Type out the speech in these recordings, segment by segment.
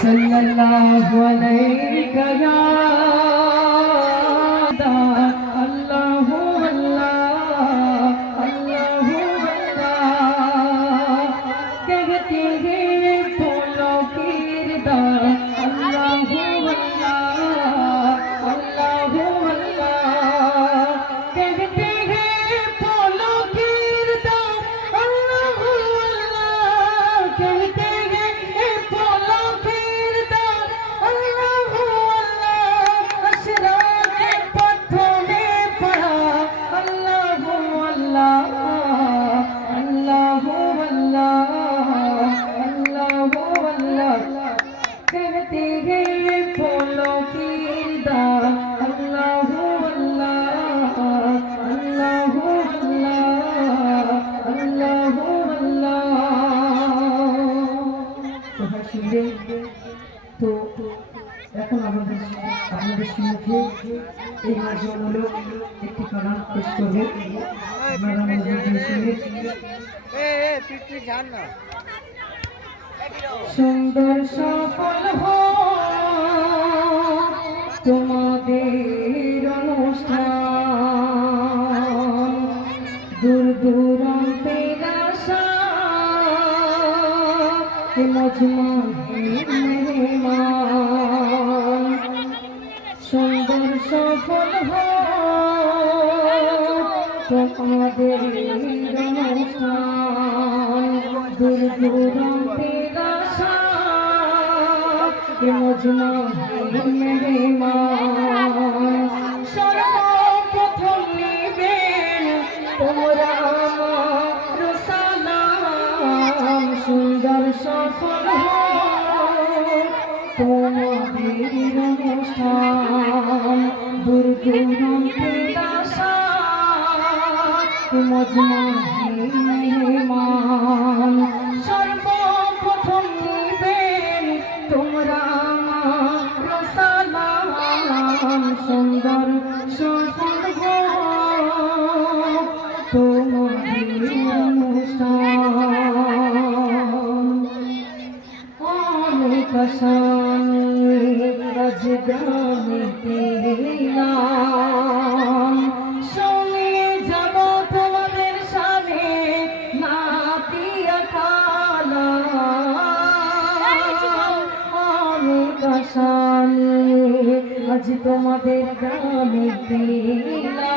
सल्लल्लाहु अलैहि या अल्लाहु अल्लाह अल्लाहु अल्लाह कहते हैं फूलों की रिदा अल्लाहु अल्लाह अल्लाहु अल्लाह कहते हैं फूलों की रिदा अल्लाहु अल्लाह कहते हैं फूलों की रिदा अल्लाहु अल्लाह अशरा के पत्थरों में पड़ा अल्लाहु अल्लाह अल्लाहु अल्लाह अल्लाहु अल्लाह कहते हैं फूलों की रिदा अल्लाहु अल्लाह अल्लाहु अल्लाह अल्लाहु अल्लाह কথা শুনলে তো এখন আপনাদের সম্মুখে এই মাঝমূলক একটি কালাম পেশ করবে আপনারা মনোযোগ দিয়ে শুনে সুন্দর সফল হোক তোমাদের অনুষ্ঠান দূর দূরান্তের আশা মেহমান সুন্দর সফল হোক তোমাদের অনুষ্ঠান দূর দূরান্তের আশা মেহমান সর্বপ্রথম নিবেন তোমরা আমার সালাম সুন্দর সফল হোক তোমাদের অনুষ্ঠান দূর দূরান্তের আশা মেহমান সর্বপ্রথম নিবেন তোমরা আমার সালাম সুন্দর সফল হোক তোমাদের অনুষ্ঠান অনেক আশান আজ গানে পেলাম শুনে যাব তোমাদের সামনে নাতিয়া কালাম অনেক আশান আজ তোমাদের গানে পেলাম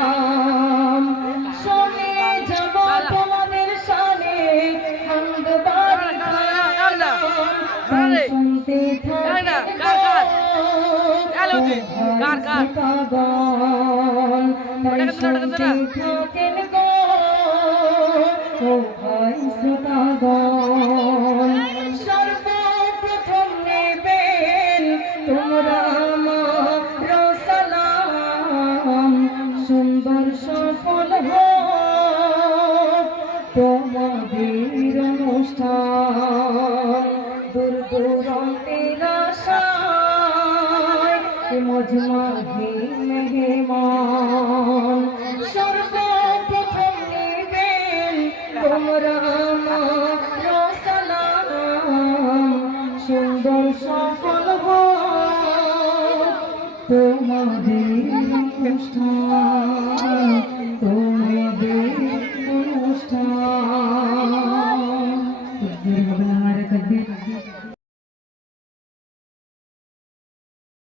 শুনে যাব তোমাদের সামনে শুনতে থাকেন গো ও ভাই শ্রোতাগণ সর্বপ্রথম নেবেন তোমরা আমার সালাম সুন্দর সফল হোক তোমাদের অনুষ্ঠান দূর দূরান্তের আশায় মজমাহি মেহমান সর্বপ্রথম নিবেন তোমরা আমার সালাম সুন্দর সফল হোক তোমাদের অনুষ্ঠান